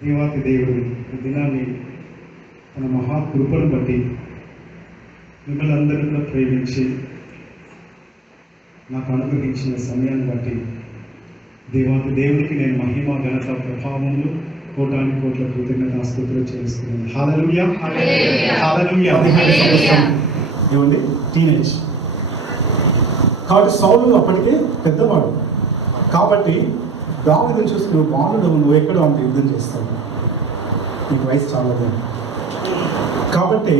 దేవాతి దేవుడు ఈ దినాన్ని తన మహాకృపను బట్టి మిమ్మల్ని అందరూ కూడా ప్రేమించి నాకు అనుగ్రహించిన సమయాన్ని బట్టి దేవాతి దేవుడికి నేను మహిమ ఘనత ప్రభావములు కోటాని కోట్ల కృతజ్ఞతాస్తుతులు చేస్తున్నాను. హల్లెలూయా హల్లెలూయా. 15 సంవత్సరం ఏమండి, టీనేజ్ కాబట్టి సౌలు అప్పటికే పెద్దవాడు. కాబట్టి దావీదును చూసి నువ్వు బాలుడు, నువ్వు ఎక్కడో అంత యుద్ధం చేస్తావు, నీకు వయసు చాలదు. కాబట్టి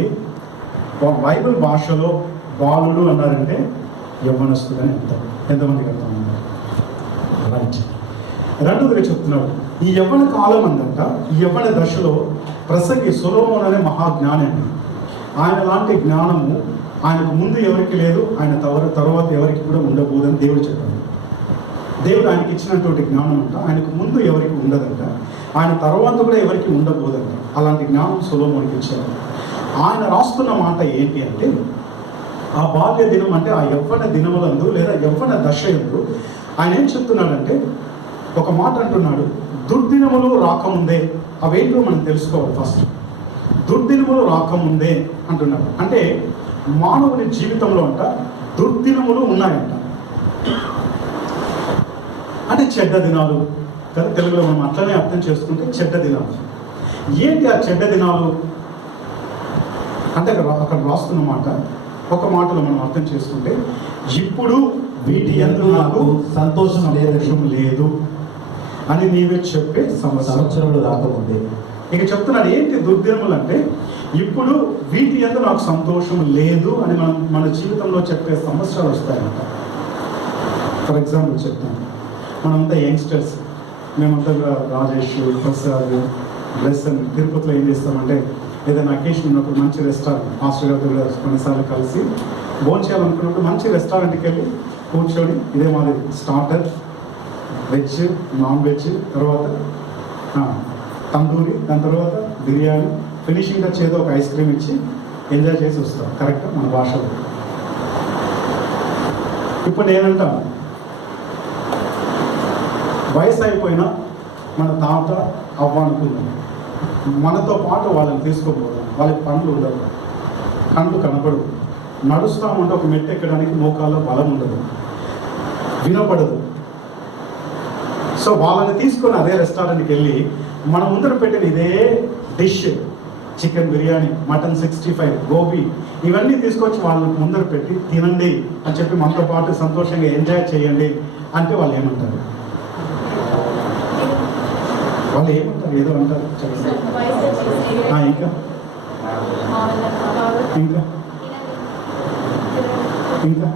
బైబిల్ భాషలో బాలుడు అన్నారంటే యవ్వనస్తుడని అర్థం. ఎంతమందికి అర్థం అన్నారు? రైట్. రెండోదిగా చెప్తున్నాడు, ఈ యవ్వన కాలం అందంట, ఈ యవ్వన దశలో ప్రసంగి సొలొమోను అనే మహాజ్ఞాని. ఆయన లాంటి జ్ఞానము ఆయనకు ముందు ఎవరికి లేదు, ఆయన తర్వాత ఎవరికి కూడా ఉండబోదని దేవుడు చెప్పాడు. దేవుడు ఆయనకి ఇచ్చినటువంటి జ్ఞానం అంట ఆయనకు ముందు ఎవరికి ఉండదంట, ఆయన తర్వాత కూడా ఎవరికి ఉండబోదంట. అలాంటి జ్ఞానం సొలొమోనుకి ఇచ్చాడు. ఆయన రాస్తున్న మాట ఏంటి అంటే, ఆ బాల్య దినం అంటే ఆ యవ్వన దినములందు లేదా యవ్వన దశ యందు ఆయన ఏం చెప్తున్నాడంటే, ఒక మాట అంటున్నాడు, దుర్దినములు రాకముందే. అవేంటో మనం తెలుసుకోవాలి. ఫస్ట్ దుర్దినములు రాకముందే అంటున్నాడు. అంటే మానవుని జీవితంలో అంట దుర్దినములు ఉన్నాయంట. అంటే చెడ్డ దినాలు కదా, తెలుగులో మనం అట్లనే అర్థం చేసుకుంటే చెడ్డ దినాలు. ఏంటి ఆ చెడ్డ దినాలు అంటే అక్కడ రాస్తున్న మాట, ఒక మాటలో మనం అర్థం చేసుకుంటే, ఇప్పుడు వీటి యందు నాకు సంతోషం లేదు అని నీవే చెప్పే సంవత్సరంలో రాకముందే. ఇక చెప్తున్నాడు ఏంటి దుర్దినములు అంటే, ఇప్పుడు వీటి యందు నాకు సంతోషం లేదు అని మన జీవితంలో చెప్పే సంవత్సరాలు వస్తాయంట. ఫర్ ఎగ్జాంపుల్ చెప్తాను, మనంతా యంగ్స్టర్స్, మేమంతా రాజేష్, ప్రసాద్, బ్లెస్సన్ తిరుపతిలో ఏం చేస్తామంటే, ఏదైనా అకేషన్ ఉన్నప్పుడు మంచి రెస్టారెంట్, మాస్టర్ గారితో కొన్నిసార్లు కలిసి భోజనం చేయాలనుకున్నప్పుడు మంచి రెస్టారెంట్కి వెళ్ళి కూర్చొని ఇదే మాది స్టార్టర్, వెజ్, నాన్ వెజ్, తర్వాత తందూరి, దాని తర్వాత బిర్యానీ, ఫినిషింగ్ టచ్ ఏదో ఒక ఐస్ క్రీమ్ ఇచ్చి ఎంజాయ్ చేసి వస్తాం. కరెక్ట్ మన భాషలో. ఇప్పుడు నేనంటాను, వయసు అయిపోయినా మన తాత అవ్వ అనుకున్నాం, మనతో పాటు వాళ్ళని తీసుకోపోతాం. వాళ్ళకి పండ్లు ఉండవు, కండ్లు కనపడవు, నడుస్తామంటే ఒక మెట్టు ఎక్కడానికి మోకాల్లో బలం ఉండదు, వినపడదు. సో వాళ్ళని తీసుకొని అదే రెస్టారెంట్కి వెళ్ళి మన ముందర పెట్టిన ఇదే dish, chicken biryani, mutton 65, gobi, ఇవన్నీ తీసుకొచ్చి వాళ్ళకి ముందర పెట్టి తినండి అని చెప్పి మనతో పాటు సంతోషంగా ఎంజాయ్ చేయండి అంటే వాళ్ళు ఏమంటారు? వాళ్ళు ఏమంటారు? ఏదో అంటారు. ఇంకా ఇంకా ఇంకా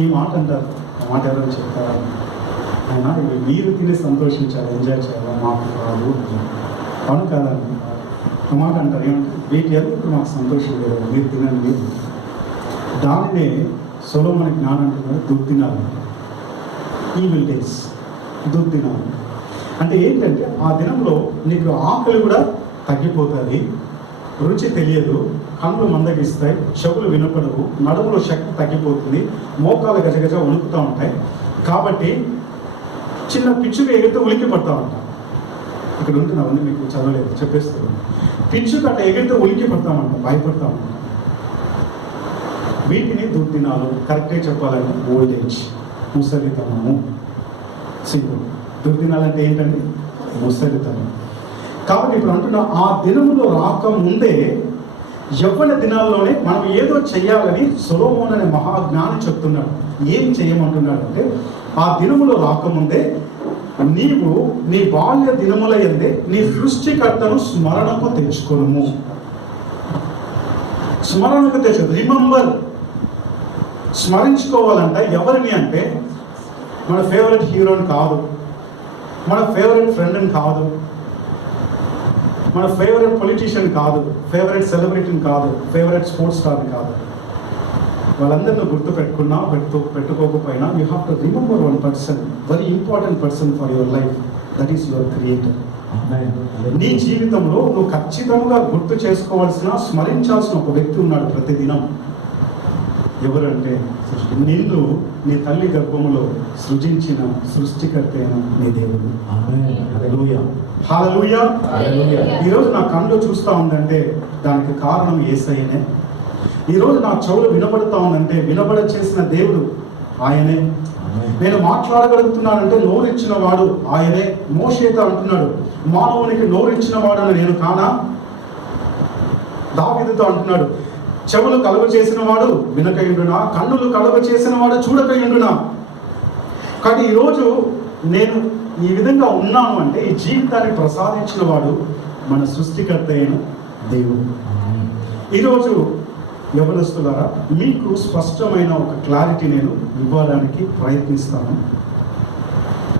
ఈ మాట అంటారు. ఆ మాట ఎవరైనా చెప్తారా? అయినా ఇవి మీరు తిని సంతోషించాలి, ఎంజాయ్ చేయాలి, మాకు కాదు. అవును కాదండి, ఆ మాట అంటారు. ఏమంటే వీటి ఎందుకు మాకు సంతోషం లేదు, మీరు తినండి. దానినే సొలొమోను జ్ఞానం అంటున్నారు దుర్దినాలు, ఈవిల్ డేస్. దుర్దినాలు అంటే ఏంటంటే, ఆ దినంలో నీకు ఆకలి కూడా తగ్గిపోతుంది, రుచి తెలియదు, కళ్ళు మందగిస్తాయి, చెవులు వినపడవు, నడుములో శక్తి తగ్గిపోతుంది, మోకాలు గజగజ వణుకుతూ ఉంటాయి. కాబట్టి చిన్న పిచ్చుక ఎగిరితే ఉలికి పడతా ఉంటాం. ఇక్కడ ఉంటుంది, అవన్నీ మీకు చదవలేదు, చెప్పేస్తాను. పిచ్చుక అట్లా ఎగిరితే ఉలికి పడతామంట, భయపడతా ఉంటాం. వీటిని దుర్దినాలు, కరెక్ట్గా చెప్పాలంటే ఓల్డ్ ఏజ్, ముసలితనము. సింపుల్. దుర్దినాలు అంటే ఏంటండి? ముసలితనం. కాబట్టి ఇప్పుడు అంటున్నా, ఆ దినములో రాకముందే యవ్వన దినాల్లోనే మనం ఏదో చెయ్యాలని సొలొమోను అనే మహాజ్ఞాని చెప్తున్నాడు. ఏం చేయమంటున్నాడు అంటే, ఆ దినములో రాకముందే నీవు నీ బాల్య దినముల యందే నీ సృష్టికర్తను స్మరణకు తెచ్చుకోను. స్మరణకు తెచ్చు, రిమెంబర్. స్మరించుకోవాలంట ఎవరిని అంటే, మన ఫేవరెట్ హీరోని కాదు, మన ఫేవరెట్ ఫ్రెండ్ని కాదు, మన ఫేవరెట్ పొలిటీషియన్ కాదు, ఫేవరెట్ సెలబ్రిటీని కాదు, ఫేవరెట్ స్పోర్ట్స్ స్టార్ని కాదు. వాళ్ళందరినీ గుర్తు పెట్టుకున్నా పెట్టుకోకపోయినా, you have to remember one person, very important person for your life, that is your creator. నీ జీవితంలో నువ్వు ఖచ్చితంగా గుర్తు చేసుకోవాల్సిన, స్మరించాల్సిన ఒక వ్యక్తి ఉన్నాడు ప్రతిదినం. ఎవరంటే నిన్ను నీ తల్లి గర్భములో సృజించిన సృష్టికర్త అయిన నీ దేవుడు. హల్లెలూయా. హల్లెలూయా. హల్లెలూయా. ఈరోజు నా కళ్ళు చూస్తూ ఉందంటే దానికి కారణం యేసయ్యనే. ఈరోజు నా చెవులు వినబడుతూ ఉందంటే వినబడ చేసిన దేవుడు ఆయనే. నేను మాట్లాడగలుగుతున్నానంటే నోరిచ్చిన వాడు ఆయనే. మోషేతో అంటున్నాడు, మానవునికి నోరిచ్చిన వాడు నేను కానా. దావీదుతో అంటున్నాడు, చెవులు కలుగ చేసిన వాడు వినకయుండునా, కన్నులు కలుగ చేసిన వాడు చూడకయుండునా. కానీ ఈరోజు నేను ఈ విధంగా ఉన్నాను అంటే ఈ జీవితాన్ని ప్రసాదించిన వాడు మన సృష్టికర్త అయిన దేవుడు. ఈరోజు యవనస్తులారా, మీకు స్పష్టమైన ఒక క్లారిటీ నేను ఇవ్వడానికి ప్రయత్నిస్తాను.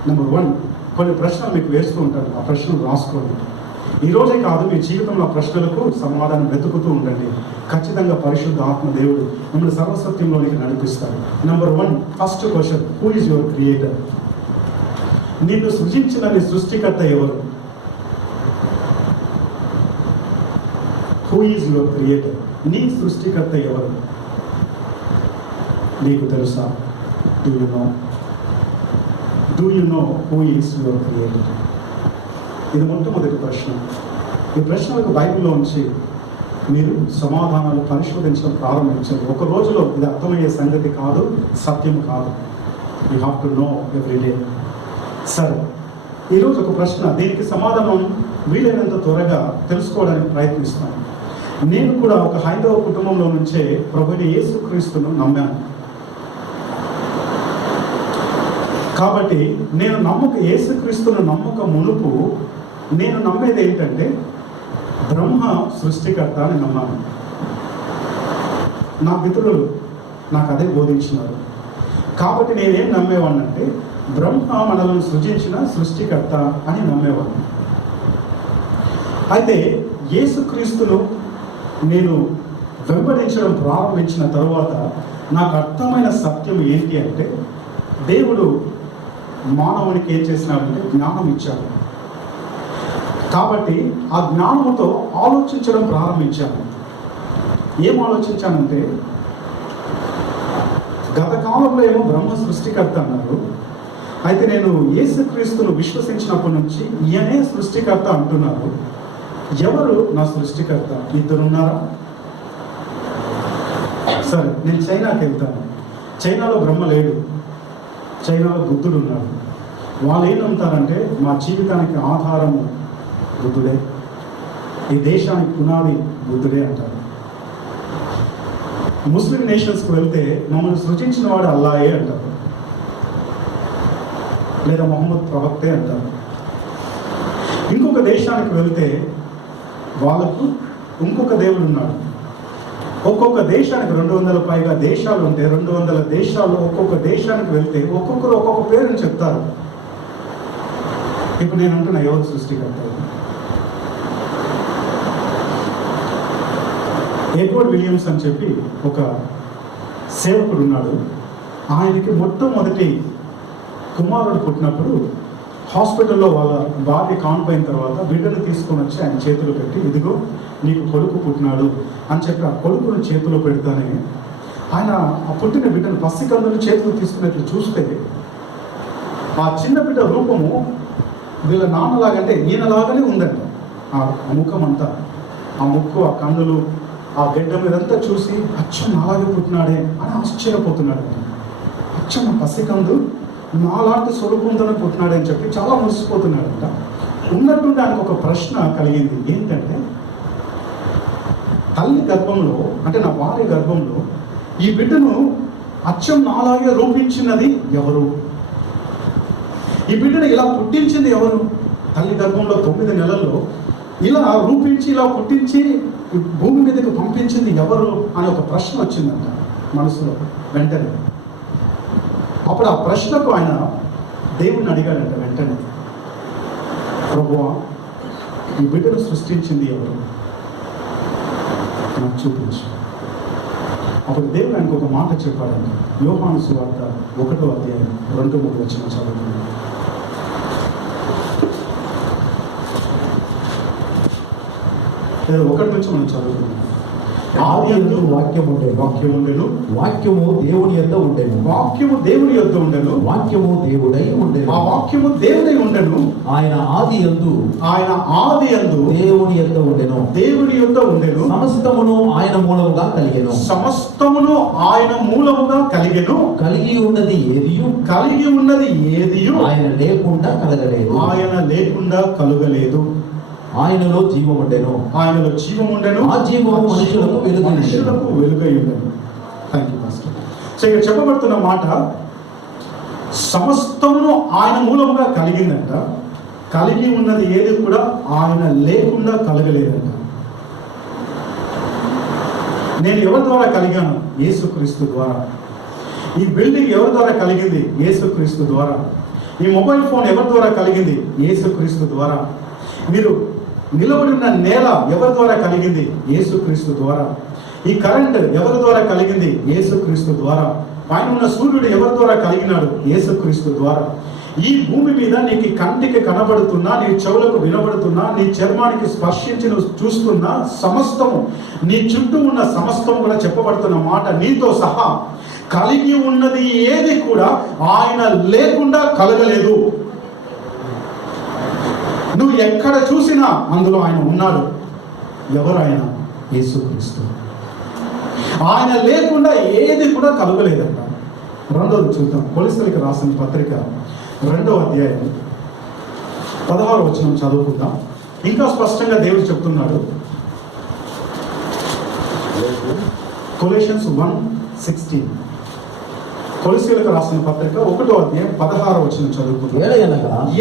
నెంబర్ 1, కొన్ని ప్రశ్నలు మీకు వేస్తూ ఉంటాను, ఆ ప్రశ్నలు రాసుకోండి. ఈరోజే కాదు, మీ జీవితంలో ప్రశ్నలకు సమాధానం వెతుకుతూ ఉండండి. ఖచ్చితంగా పరిశుద్ధ ఆత్మ దేవుడు మిమ్మల్ని సర్వసత్యంలోనికి నడిపిస్తాడు. Number 1, first question, who is your creator? నిన్ను సృజించిన నీ సృష్టికర్త ఎవరు? Who is your creator? నీ సృష్టికర్త ఎవరు? నీకు తెలుసా? Do you know who is your creator? ఇది మొట్టమొదటి ప్రశ్న. ఈ ప్రశ్నలకు బైబిల్లో ఉంచి మీరు సమాధానాలు పరిశోధించడం ప్రారంభించండి. ఒక రోజులో ఇది అర్థమయ్యే సంగతి కాదు, సత్యం కాదు. You have to know every day. సరే, ఈరోజు ఒక ప్రశ్న, దీనికి సమాధానం వీలైనంత త్వరగా తెలుసుకోవడానికి ప్రయత్నిస్తాను. నేను కూడా ఒక హైందవ కుటుంబంలో నుంచే ప్రభువైన యేసుక్రీస్తును నమ్మాను. కాబట్టి నేను యేసుక్రీస్తును నమ్మక మునుపు నేను నమ్మేది ఏంటంటే బ్రహ్మ సృష్టికర్త అని నమ్మాను. నా మిత్రులు నాకు అదే బోధించినారు. కాబట్టి నేనేం నమ్మేవాడినంటే బ్రహ్మ మనలను సృజించిన సృష్టికర్త అని నమ్మేవాడిని. అయితే యేసుక్రీస్తును నేను వెంబడించడం ప్రారంభించిన తరువాత నాకు అర్థమైన సత్యం ఏంటి అంటే, దేవుడు మానవునికి ఏం చేసినాడంటే జ్ఞానం ఇచ్చాడు. కాబట్టి ఆ జ్ఞానంతో ఆలోచించడం ప్రారంభించాను. ఏం ఆలోచించానంటే, గత కాలంలో ఏమో బ్రహ్మ సృష్టికర్త అన్నారు. అయితే నేను యేసుక్రీస్తును విశ్వసించినప్పటి నుంచి ఈయనే సృష్టికర్త అంటున్నారు. ఎవరు నా సృష్టికర్త? ఇద్దరున్నారా? సరే, నేను చైనాకి వెళ్తాను. చైనాలో బ్రహ్మ లేడు, చైనాలో బుద్ధుడు ఉన్నాడు. వాళ్ళు ఏం నమ్ముతారంటే మా జీవితానికి ఆధారము బుద్ధుడే, ఈ దేశానికి పునాది బుద్ధుడే అంటారు. ముస్లిం నేషన్స్కి వెళ్తే మమ్మల్ని సృజించిన వాడు అల్లాయే అంటారు, లేదా మొహమ్మద్ ప్రవక్తే అంటారు. ఇంకొక దేశానికి వెళ్తే వాళ్ళకు ఇంకొక దేవుడు ఉన్నాడు. ఒక్కొక్క దేశానికి 200 పైగా దేశాలు ఉంటే 200 దేశాల్లో ఒక్కొక్క దేశానికి వెళ్తే ఒక్కొక్కరు ఒక్కొక్క పేరుని చెప్తారు. ఇప్పుడు నేను అంటున్నా, ఎవరు సృష్టికర్త? ఎడ్వర్డ్ విలియమ్స్ అని చెప్పి ఒక సేవకుడు ఉన్నాడు. ఆయనకి మొట్టమొదటి కుమారుడు పుట్టినప్పుడు హాస్పిటల్లో వాళ్ళ భార్య కానిపోయిన తర్వాత బిడ్డను తీసుకొని వచ్చి ఆయన చేతిలో పెట్టి, ఇదిగో నీకు కొడుకు పుట్టినాడు అని చెప్పి ఆ కొడుకును చేతిలో పెడతానే ఆయన ఆ పుట్టిన బిడ్డను పసికందుని చేతిలో తీసుకున్నట్లు చూస్తే ఆ చిన్న బిడ్డ రూపము వీళ్ళ నాన్నలాగంటే ఈయనలాగానే ఉందంట. ఆ ముఖం అంతా, ఆ ముక్కు, ఆ కన్నులు, ఆ గడ్డ మీదంతా చూసి అచ్చం నాలాగే పుట్టినాడే అని ఆశ్చర్యపోతున్నాడు. అచ్చం పసికందు నాలాంటి స్వరూపంతోనే పుట్టినాడని చెప్పి చాలా మురిసిపోతున్నాడంట. ఉన్నట్టుండి ఆయనకు ఒక ప్రశ్న కలిగింది. ఏంటంటే, తల్లి గర్భంలో, అంటే నా భార్య గర్భంలో ఈ బిడ్డను అచ్చం నాలాగే రూపించినది ఎవరు? ఈ బిడ్డను ఇలా పుట్టించింది ఎవరు? తల్లి గర్భంలో 9 నెలల్లో ఇలా రూపించి ఇలా పుట్టించి భూమి మీదకి పంపించింది ఎవరు అని ఒక ప్రశ్న వచ్చిందంట మనసులో వెంటనే. అప్పుడు ఆ ప్రశ్నకు ఆయన దేవుణ్ణి అడిగాడంట వెంటనే, ప్రభువా, ఈ బిడ్డను సృష్టించింది ఎవరు? నాకు చూపించు. అప్పుడు దేవుడు ఆయనకు ఒక మాట చెప్పాడంట. యోహాను సువార్త 1వ అధ్యాయం 2-3 వచనం చదువుతుంది. లేదా 1 నుంచి మనం చదువుతున్నాం. ఆది యందు వాక్యం ఉండెను. వాక్యం ఉండెను. వాక్యము దేవుని యొద్ద ఉండెను. వాక్యము దేవుని యొద్ద ఉండెను. వాక్యము దేవుడై ఉండెను. ఆ వాక్యము దేవుడై ఉండెను. ఆయన ఆది యందు దేవుని యొద్ద ఉండెను. దేవుని యొద్ద ఉండెను. సమస్తమును ఆయన మూలముగా కలిగెను. సమస్తమును ఆయన మూలముగా కలిగెను. కలిగి ఉన్నది ఏదియు ఆయన లేకుండా కలగలేదు. కలుగలేదు. ఆయనలో జీవం ఉండెను. ఆ జీవము మనుషులకు వెలుగై ఉండెను. Thank you pastor. సో ఇక్కడ చెప్పబడుతున్న మాట, సమస్తమును ఆయన మూలముగా కలిగిందంట. కలిగి ఉన్నది ఏది కూడా ఆయన లేకుండా కలగలేదంట. నేను ఎవరి ద్వారా కలిగాను? యేసుక్రీస్తు ద్వారా. ఈ బిల్డింగ్ ఎవరి ద్వారా కలిగింది? యేసుక్రీస్తు ద్వారా. ఈ మొబైల్ ఫోన్ ఎవరి ద్వారా కలిగింది? యేసుక్రీస్తు ద్వారా. మీరు నిలబడి ఉన్న నేల ఎవరి ద్వారా కలిగింది? యేసుక్రీస్తు ద్వారా. ఈ కరెంట్ ఎవరి ద్వారా కలిగింది? యేసుక్రీస్తు ద్వారా. పైన ఉన్న సూర్యుడు ఎవరి ద్వారా కలిగినాడు? యేసుక్రీస్తు ద్వారా. ఈ భూమి మీద నీకు కంటికి కనబడుతున్నా, నీ చెవులకు వినబడుతున్నా, నీ చర్మానికి స్పర్శించి నువ్వు చూస్తున్న సమస్తము, నీ చుట్టూ ఉన్న సమస్తము కూడా చెప్పబడుతున్న మాట, నీతో సహా కలిగి ఉన్నది ఏది కూడా ఆయన లేకుండా కలగలేదు. నువ్వు ఎక్కడ చూసినా అందులో ఆయన ఉన్నాడు. ఎవరు ఆయన? యేసుక్రీస్తు. ఆయన లేకుండా ఏది కూడా కలగలేదంట. రెండోది చూద్దాం. కొలస్సీలకు రాసిన పత్రిక 2వ అధ్యాయం 16వ వచనం చదువుకుందాం. ఇంకా స్పష్టంగా దేవుడు చెప్తున్నాడు. కొలెషన్స్ 1:16. కొలస్సీలకు రాసిన పత్రిక 1వ అధ్యాయం 16వ వచనం చదువుకుందాం.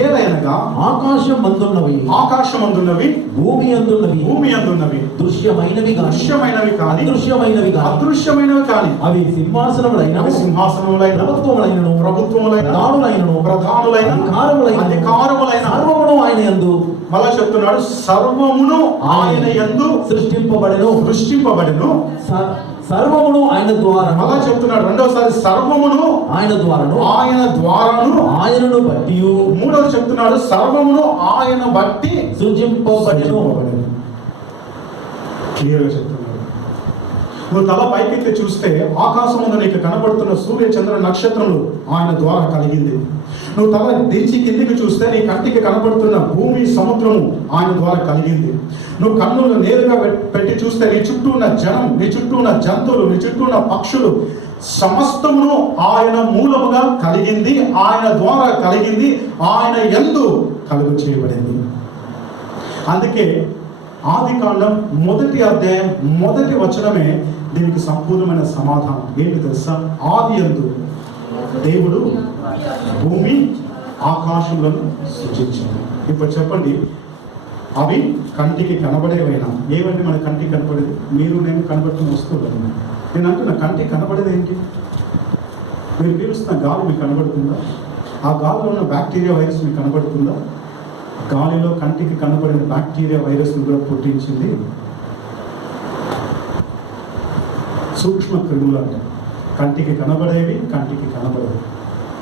ఏలయనగా ఆకాశమందున్నవి భూమి అందున్నవి దృశ్యమైనవి కానీ అదృశ్యమైనవి కానీ అవి సింహాసనములైన ప్రభుత్వములైన ప్రధానులైన అధికారములైన సర్వమును ఆయన యందు, మళ్ళా చెప్తున్నాడు, సర్వమును ఆయన యందు సృష్టింపబడెను. సర్వమును ఆయన ద్వారా. మళ్ళా చెప్తున్నాడు రెండోసారి, సర్వమును ఆయన ద్వారాను ఆయనను బట్టి. మూడోది చెప్తున్నాడు, సర్వమును ఆయన బట్టి సృజింపబడెను. క్లియర్గా చెప్తున్నాడు. నువ్వు తల పైకెత్తి చూస్తే ఆకాశముందు నీకు కనబడుతున్న సూర్య చంద్ర నక్షత్రములు ఆయన ద్వారా కలిగింది. నువ్వు తల దించి కిందికి చూస్తే నీ కంటికి కనబడుతున్న భూమి సముద్రము ఆయన ద్వారా కలిగింది. నువ్వు కన్నులు నేరుగా పెట్టి చూస్తే నీ చుట్టూ ఉన్న జనం, నీ చుట్టూ ఉన్న జంతువులు, నీ చుట్టూ ఉన్న పక్షులు సమస్తమును ఆయన మూలముగా కలిగింది, ఆయన ద్వారా కలిగింది, ఆయన యందు కలుగు చేయబడింది. అందుకే ఆదికాండం 1వ అధ్యాయం 1వ వచనమే దీనికి సంపూర్ణమైన సమాధానం. ఏంటి తెలుసా? ఆది యందు దేవుడు భూమి ఆకాశములను సృజించాడు. ఇప్పుడు చెప్పండి, అవి కంటికి కనబడేవైనా ఏవండి? మన కంటికి కనబడేది మీరు నేను కనబడుతున్న వస్తువులు. నేను అంటున్నా, కంటికి కనబడేది ఏంటి? మీరు పీలుస్తున్న గాలి మీకు కనబడుతుందా? ఆ గాలిలో ఉన్న బ్యాక్టీరియా వైరస్ మీకు కనబడుతుందా? గాలిలో కంటికి కనబడిన బ్యాక్టీరియా వైరస్ కూడా పుట్టించింది సూక్ష్మ క్రిములు. అంటే కంటికి కనబడేవి, కంటికి కనబడేవి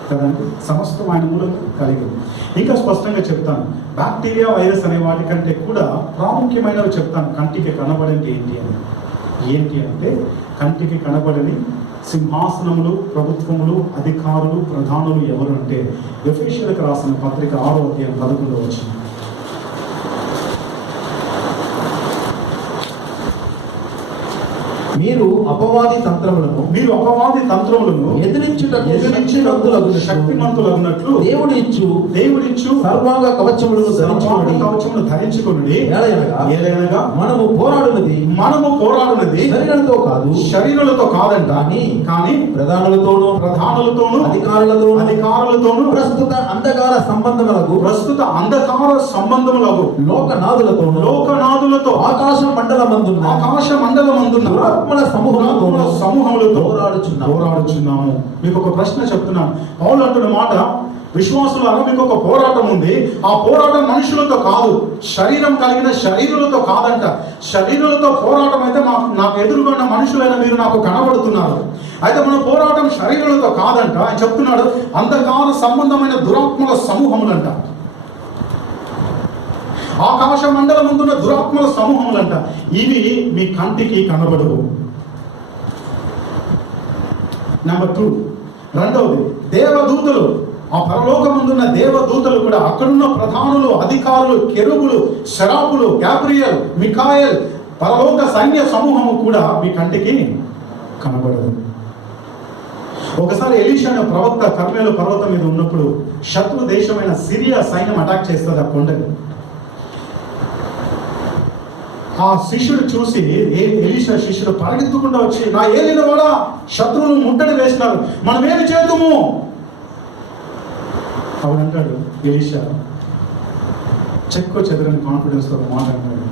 కదండి. సమస్తం ఆయన మూలంగా కలిగింది. ఇంకా స్పష్టంగా చెప్తాను, బ్యాక్టీరియా వైరస్ అనే వాటికంటే కూడా ప్రాముఖ్యమైనవి చెప్తాను. కంటికి కనబడేది ఏంటి అంటే కంటికి కనబడని సింహాసనములు, ప్రభుత్వములు, అధికారులు, ప్రధానులు ఎవరు అంటే ఎఫెసీయులకు రాసిన పత్రిక 6వ అధ్యాయం 11వ వచనం. మీరు అపవాది తంత్రములను ఎదిరించుటకు శక్తిమంతులగునట్లు దేవుడిచ్చు సర్వాంగ కవచములను ధరించుకొనుడి. ఏలయనగా మనము పోరాడునది శరీరులతో కాదంట, కానీ ప్రధానులతోనూ అధికారులతోనూ ప్రస్తుత అంధకార సంబంధములకు లోకనాథులతో ఆకాశ మండలమందున్న సమూహములతో పోరాడుచున్నాము. మీకు ఒక ప్రశ్న చెప్తున్నాను. పౌలు అంటున్న మాట, విశ్వాసులారా మీకు ఒక పోరాటం ఉంది. ఆ పోరాటం మనుషులతో కాదు, శరీరం కలిగిన శరీరులతో కాదంట. శరీరులతో పోరాటం అయితే నాకు ఎదురుగా మనుషులైన మీరు నాకు కనబడుతున్నారు. అయితే మన పోరాటం శరీరులతో కాదంట. ఆయన చెప్తున్నాడు, అంధకార సంబంధమైన దురాత్మల సమూహములంట. ఆకాశ మండలం ముందున్న దురాత్మల సమూహములంట. ఇవి మీ కంటికి కనబడవు. నెంబర్ 2, రెండవది దేవదూతలు. ఆ పరలోకముందున్న దేవదూతలు కూడా, అక్కడున్న ప్రధానులు, అధికారులు, కెరూబులు, శరాపులు, గాబ్రియల్, మిఖాయేల్, పరలోక సైన్య సమూహము కూడా మీ కంటికి కనబడదు. ఒకసారి ఎలీషా అనే ప్రవక్త కర్మేలు పర్వతం మీద ఉన్నప్పుడు శత్రు దేశమైన సిరియా సైన్యం అటాక్ చేస్తుంది ఆ కొండని. ఆ శిష్యుడు చూసి, ఎలీషా శిష్యుడు పరిగెత్తుకుండా వచ్చి, నా ఏలిన వాడా, శత్రువును ముట్టడి వేసినారు, మనం ఏమి చేద్దాము? అప్పుడు అంటాడు ఎలీషా, చెక్కో చెదరని కాన్ఫిడెన్స్తో ఒక మాట అంటాడు,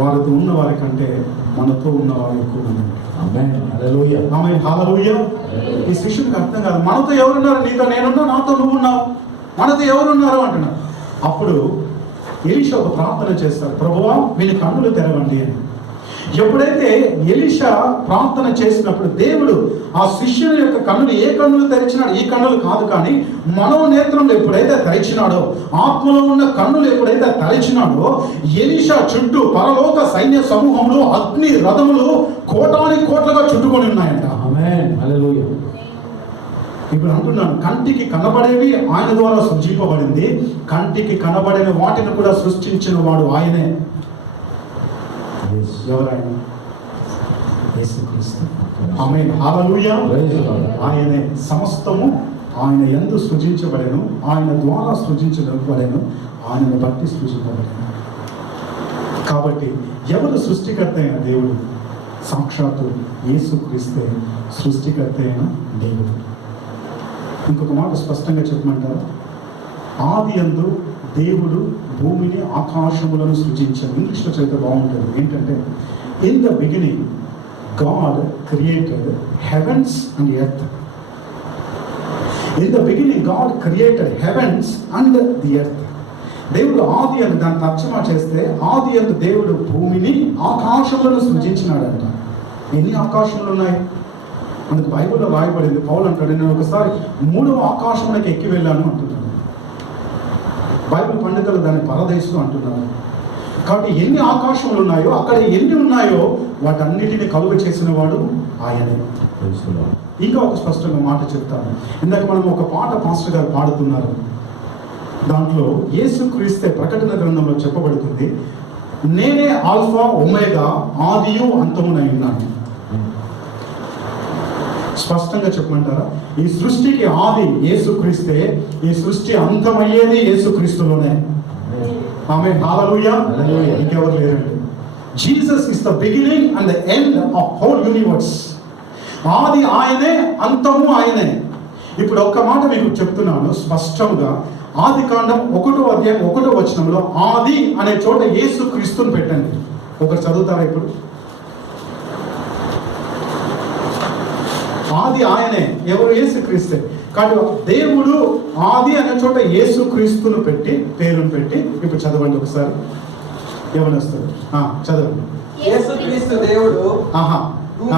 వారితో ఉన్న వారి కంటే మనతో ఉన్న వారు ఎక్కువ ఉన్నారు. ఆమేన్, హల్లెలూయా, ఆమేన్, హల్లెలూయా. ఈ శిష్యుడికి అర్థం కాదు, మనతో ఎవరున్నారు? నీతో నేనున్నా, నాతో నువ్వు ఉన్నావు, మనతో ఎవరున్నారు అంటున్నారు. అప్పుడు ఎలీషా ఒక ప్రార్థన చేస్తాడు, ప్రభువా వీని కన్నులు తెరవండి అని. ఎప్పుడైతే ఎలీషా ప్రార్థన చేసినప్పుడు దేవుడు ఆ శిష్యుని యొక్క కన్నులు, ఏ కన్నులు తెరిచినాడు? ఈ కన్నులు కాదు, కానీ మనోనేత్రంలో ఎప్పుడైతే తెరిచినాడో, ఆత్మలో ఉన్న కన్నులు ఎప్పుడైతే తెరిచినాడో, ఎలీషా చుట్టూ పరలోక సైన్య సమూహంలో అగ్ని రథములు కోటాని కోట్లుగా చుట్టుకొని ఉన్నాయంట. ఆమేన్, హల్లెలూయా. ఇప్పుడు అంటున్నాను, కంటికి కనబడేవి ఆయన ద్వారా సృజింపబడింది, కంటికి కనబడిన వాటిని కూడా సృష్టించిన వాడు ఆయనే. ఎవరైనా? Yesukristu. Amen, hallelujah. Praise the Lord. ఆయనే సమస్తము ఆయన యందు సృజించబడెను, ఆయన ద్వారా సృజించబడెను, ఆయనను బట్టి సృజింపబడెను. కాబట్టి ఎవరు సృష్టికర్త అయిన దేవుడు? సాక్షాత్తు యేసుక్రీస్తే సృష్టికర్త అయిన దేవుడు. ఇంకొక మాట స్పష్టంగా చెప్పమంటారా? ఆది యందు దేవుడు భూమిని ఆకాశములను సృజించాడు. ఇంగ్లీష్లో చదివితే బాగుంటుంది. ఏంటంటే, in the beginning God created heavens and earth. In the beginning God created heavens and the earth. దేవుడు ఆది అని దాన్ని తర్జమా చేస్తే, ఆది యందు దేవుడు భూమిని ఆకాశములను సృజించినాడంట. ఎన్ని ఆకాశములు ఉన్నాయి? అందుకు బైబిల్లో రాయబడింది, పౌలు అంటాడు, నేను ఒకసారి 3వ ఆకాశమునకి ఎక్కి వెళ్ళాను అంటున్నాడు. బైబిల్ పండితులు దాన్ని పరదేశం అంటున్నారు. కాబట్టి ఎన్ని ఆకాశములు ఉన్నాయో, అక్కడ ఎన్ని ఉన్నాయో వాటన్నిటిని కలుగ చేసిన వాడు ఆయనే. Praise the Lord. ఇంకా ఒక స్పష్టంగా మాట చెప్తాను. ఇందాక మనం ఒక పాట పాస్టర్ గారు పాడుతున్నారు, దాంట్లో యేసుక్రీస్తే ప్రకటన గ్రంథంలో చెప్పబడుతుంది, నేనే ఆల్ఫా ఒమేగా, ఆదియు అంతమునై ఉన్నాను. స్పష్టంగా చెప్పమంటారా? ఈ సృష్టికి ఆది యేసుక్రీస్తే, ఈ సృష్టి అంతమయ్యేది యేసుక్రీస్తులోనే. ఆమేన్, హల్లెలూయా. హల్లెలూయా. ఇంకెవరు లేరండి. Jesus is the beginning and the end of whole universe. ఆది ఆయనే, అంతము ఆయనే. ఇప్పుడు ఒక్క మాట మీకు చెప్తున్నాను స్పష్టంగా. ఆది కాండం 1వ అధ్యాయం 1వ వచనంలో ఆది అనే చోట యేసుక్రీస్తుని పెట్టండి. ఒకరు చదువుతారా? ఇప్పుడు ఆది ఆయనే, ఎవరు? యేసుక్రీస్తే. కాబట్టి దేవుడు ఆది అనే చోట యేసుక్రీస్తును పెట్టి, పేరును పెట్టి, ఇప్పుడు చదవండి ఒకసారి. ఎవరొస్తారు? చదవండి. యేసుక్రీస్తు దేవుడు ఆహా,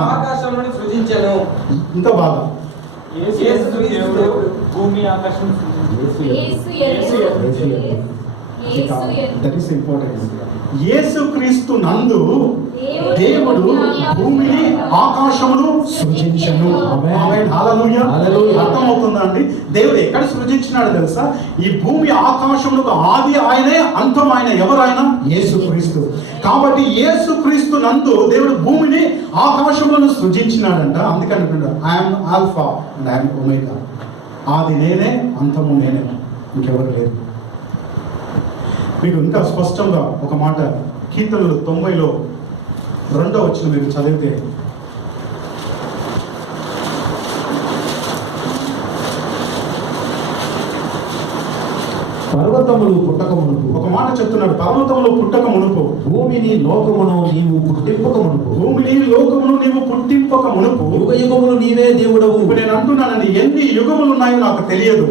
ఆకాశమును సృజించెను. ఇంకా బాగా. యేసుక్రీస్తు దేవుడు భూమి ఆకాశం దట్ ఈస్ ఇంపార్టెంట్. యేసుక్రీస్తు నందు దేవుడు భూమిని ఆకాశమును సృజించెను. ఆమేన్, హల్లెలూయా. హల్లెలూయా. అర్థమవుతుందా అండి? దేవుడు ఎక్కడ సృజించినాడు తెలుసా? ఈ భూమి ఆకాశములకు ఆది ఆయనే, అంతం ఆయన. ఎవరు ఆయన? యేసుక్రీస్తు. కాబట్టి యేసుక్రీస్తు నందు దేవుడు భూమిని ఆకాశములను సృజించినాడంట. అందుకని అంటున్నాడు, I'm alpha and I'm omega. ఆది నేనే, అంతము నేనే, ఇంకెవరు లేరు. మీకు ఇంకా స్పష్టంగా ఒక మాట, కీర్తనలు 90లో 2వ వచనం మీరు చదివితే, పర్వతములు పుట్టక మునుపు, ఒక మాట చెప్తున్నాడు, పర్వతములు పుట్టక మునుపు, భూమిని లోకమును నీవు పుట్టింపక మునుపు, భూమిని లోకమును నీవు పుట్టింపక మునుపు, యుగ యుగములు నీవే దేవుడవు. ఇప్పుడు నేను అంటున్నానండి, ఎన్ని యుగములు ఉన్నాయో నాకు తెలియదు.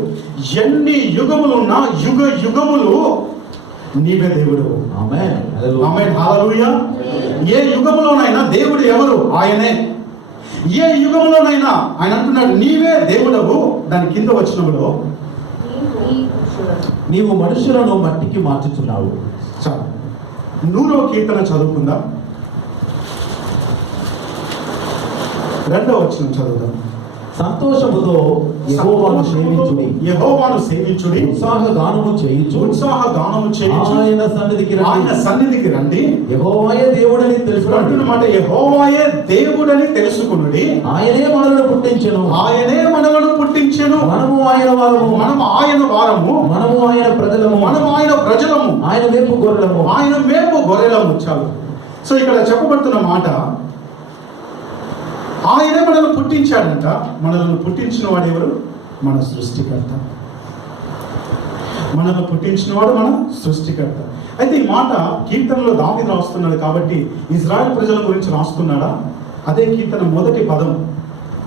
ఎన్ని యుగములున్నా యుగ యుగములు నీవే దేవుడు. ఆమేన్, హల్లెలూయా. ఆమేన్, హల్లెలూయా. ఏ యుగములోనైనా దేవుడు ఎవరు? ఆయనే. ఏ యుగములోనైనా ఆయన అంటున్నాడు, నీవే దేవుడవు. దాని కింద వచనంలో, నీవు మనుషులను మట్టికి మార్చుచున్నావు. చాలు. 100వ కీర్తన చదువుకుందాం. 2వ వచనం చదువుదాం. సంతోషముతో యెహోవాను సేవించుడి, యెహోవాను సేవించుడి, ఉత్సాహ గానము చేయించు, ఉత్సాహ గానము చేయించు, ఆయన సన్నిధికి ఆయన రండి. సన్నిధికి రండి. యెహోవాయే దేవుడని తెలుసుకోండి. మాట యెహోవాయే దేవుడని తెలుసుకునుడి. ఆయనే మనలను పుట్టించెను, ఆయనే మనలను పుట్టించెను. మనము ఆయన వారము, మనం ఆయన వారము, మనము ఆయన ప్రజలము, మనం ఆయన ప్రజలము, ఆయన మేపు గొర్రెలము. ఆయన మేపు గొర్రెలము. చాలు. సో ఇక్కడ చెప్పబడుతున్న మాట, ఆయనే మనల్ని పుట్టించాడంట. మనల్ని పుట్టించిన వాడు ఎవరు? మన సృష్టికర్త. మనల్ని పుట్టించిన వాడు మన సృష్టికర్త. అయితే ఈ మాట కీర్తనలో దావీదు రాస్తున్నాడు కాబట్టి ఇజ్రాయెల్ ప్రజల గురించి రాస్తున్నాడా? అదే కీర్తన మొదటి పదం,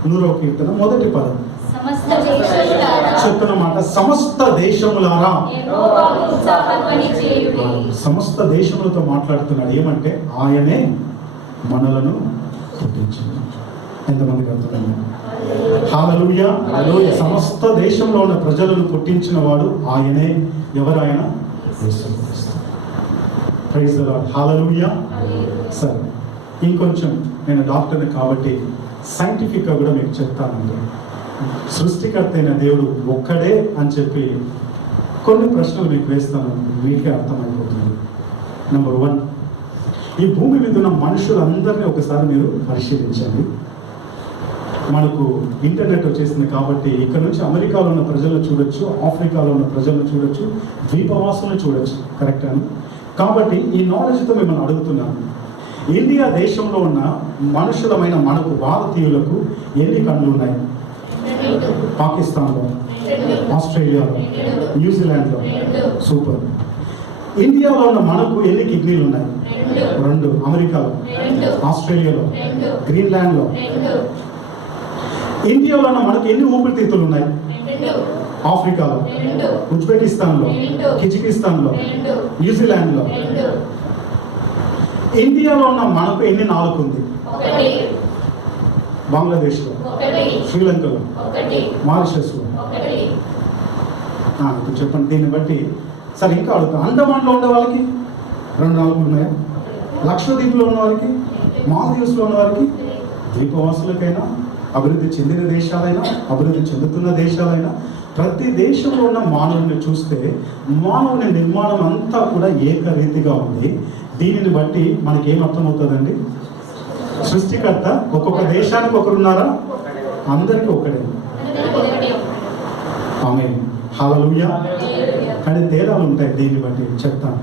100వ కీర్తన మొదటి పదం సమస్త దేశములారా చెప్తున్న మాట, సమస్త దేశములారా. యెహోవాకు ఉత్సాహధ్వని చేయుడి. సమస్త దేశములతో మాట్లాడుతున్నాడు. ఏమంటే ఆయనే మనలను పుట్టించాడు. ఎంతమందికి అర్థమైంది? హల్లెలూయా. సమస్త దేశంలో ఉన్న ప్రజలను పుట్టించిన వాడు ఆయనే. ఎవరాయన? Yesukristu. Praise the Lord. Hallelujah. సరే, ఇంకొంచెం నేను డాక్టర్ని కాబట్టి సైంటిఫిక్గా కూడా మీకు చెప్తానండి. సృష్టికర్త అయిన దేవుడు ఒక్కడే అని చెప్పి కొన్ని ప్రశ్నలు మీకు వేస్తాను, మీకే అర్థమైపోతుంది. నెంబర్ 1, ఈ భూమి మీద ఉన్న మనుషులందరినీ ఒకసారి మీరు పరిశీలించండి. మనకు ఇంటర్నెట్ వచ్చేసింది కాబట్టి ఇక్కడ నుంచి అమెరికాలో ఉన్న ప్రజలను చూడొచ్చు, ఆఫ్రికాలో ఉన్న ప్రజలను చూడొచ్చు, ద్వీపవాసులను చూడొచ్చు. కరెక్ట్ అని కాబట్టి ఈ నాలెడ్జ్తో మిమ్మల్ని అడుగుతున్నాను, ఇండియా దేశంలో ఉన్న మనుషులమైన మనకు భారతీయులకు ఎన్ని కళ్ళు ఉన్నాయి? పాకిస్తాన్లో, ఆస్ట్రేలియాలో, న్యూజిలాండ్లో. సూపర్. ఇండియాలో ఉన్న మనకు ఎన్ని కిడ్నీలు ఉన్నాయి? 2. అమెరికాలో, ఆస్ట్రేలియాలో, గ్రీన్లాండ్లో. ఇండియాలో ఉన్న మనకు ఎన్ని ఊపిరితిత్తులు ఉన్నాయి? ఆఫ్రికాలో, ఉజ్బెకిస్తాన్లో, కిజికిస్తాన్లో, న్యూజిలాండ్లో. ఇండియాలో ఉన్న మనకు ఎన్ని నాలుక ఉంది? బంగ్లాదేశ్లో, శ్రీలంకలో, మారిషస్లో. ఇప్పుడు చెప్పండి. దీన్ని బట్టి సరే ఇంకా అడుగుతా, అండమాన్లో ఉండే వాళ్ళకి 2 నాలుగులు ఉన్నాయా? లక్షద్వీప్లో ఉన్న వారికి, మాల్దీవ్స్లో ఉన్న వారికి, ద్వీపవాసులకైనా, అభివృద్ధి చెందిన దేశాలైనా, అభివృద్ధి చెందుతున్న దేశాలైనా, ప్రతి దేశంలో ఉన్న మానవుని చూస్తే మానవుని నిర్మాణం అంతా కూడా ఏకరీతిగా ఉంది. దీనిని బట్టి మనకి ఏం అర్థమవుతుందండి? సృష్టికర్త ఒక్కొక్క దేశానికి ఒకరున్నారా? అందరికీ ఒకడే. ఆమేన్. హల్లెలూయా. కానీ తేడాలు ఉంటాయి. దీన్ని బట్టి చెప్తాను.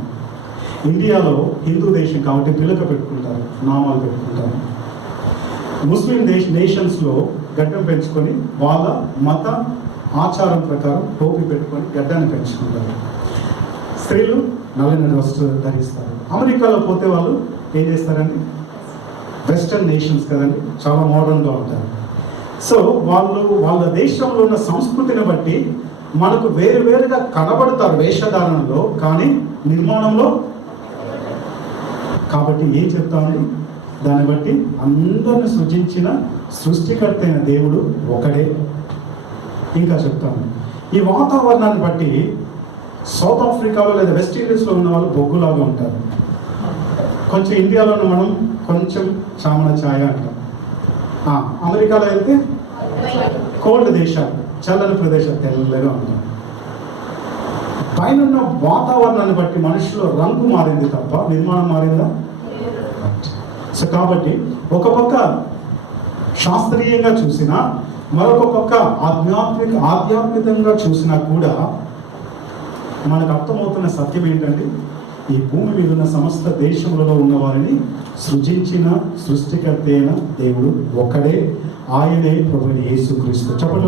ఇండియాలో హిందూ దేశం కాబట్టి పిలక పెట్టుకుంటారు, నామాలు పెట్టుకుంటారు. ముస్లిం నేషన్స్లో గడ్డం పెంచుకొని వాళ్ళ మత ఆచారం ప్రకారం టోపీ పెట్టుకొని గడ్డాన్ని పెంచుకుంటారు. స్త్రీలు నల్లని డ్రెస్ ధరిస్తారు. అమెరికాలో పోతే వాళ్ళు ఏం చేస్తారండి? వెస్టర్న్ నేషన్స్ కదండి, చాలా మోడర్న్గా ఉంటారు. సో వాళ్ళు వాళ్ళ దేశంలో ఉన్న సంస్కృతిని బట్టి మనకు వేరువేరుగా కనబడతారు వేషధారణలో, కానీ నిర్మాణంలో. కాబట్టి ఏం చెప్తామని దాన్ని బట్టి అందరిని సృజించిన సృష్టికర్త అయిన దేవుడు ఒకడే. ఇంకా చెప్తాను, ఈ వాతావరణాన్ని బట్టి సౌత్ ఆఫ్రికాలో లేదా వెస్ట్ ఇండీస్లో ఉన్న వాళ్ళు బొగ్గులాగా ఉంటారు. కొంచెం ఇండియాలో ఉన్న మనం కొంచెం చామన ఛాయ అంటాం. అమెరికాలో వెళ్తే కోల్డ్ దేశాలు, చల్లని ప్రదేశాలు తెల్లగా ఉంటాయి. పైన ఉన్న వాతావరణాన్ని బట్టి మనుషుల రంగు మారింది తప్ప నిర్మాణం మారిందా? సో కాబట్టి ఒక పక్క శాస్త్రీయంగా చూసినా, మరొక పక్క ఆధ్యాత్మికంగా చూసినా కూడా మనకు అర్థమవుతున్న సత్యం ఏంటంటే, ఈ భూమి మీద ఉన్న సమస్త దేశములలో ఉన్న వారిని సృజించిన సృష్టికర్త అయిన దేవుడు ఒక్కడే. ఆయనే ప్రభువైన యేసుక్రీస్తు. చెప్పండి.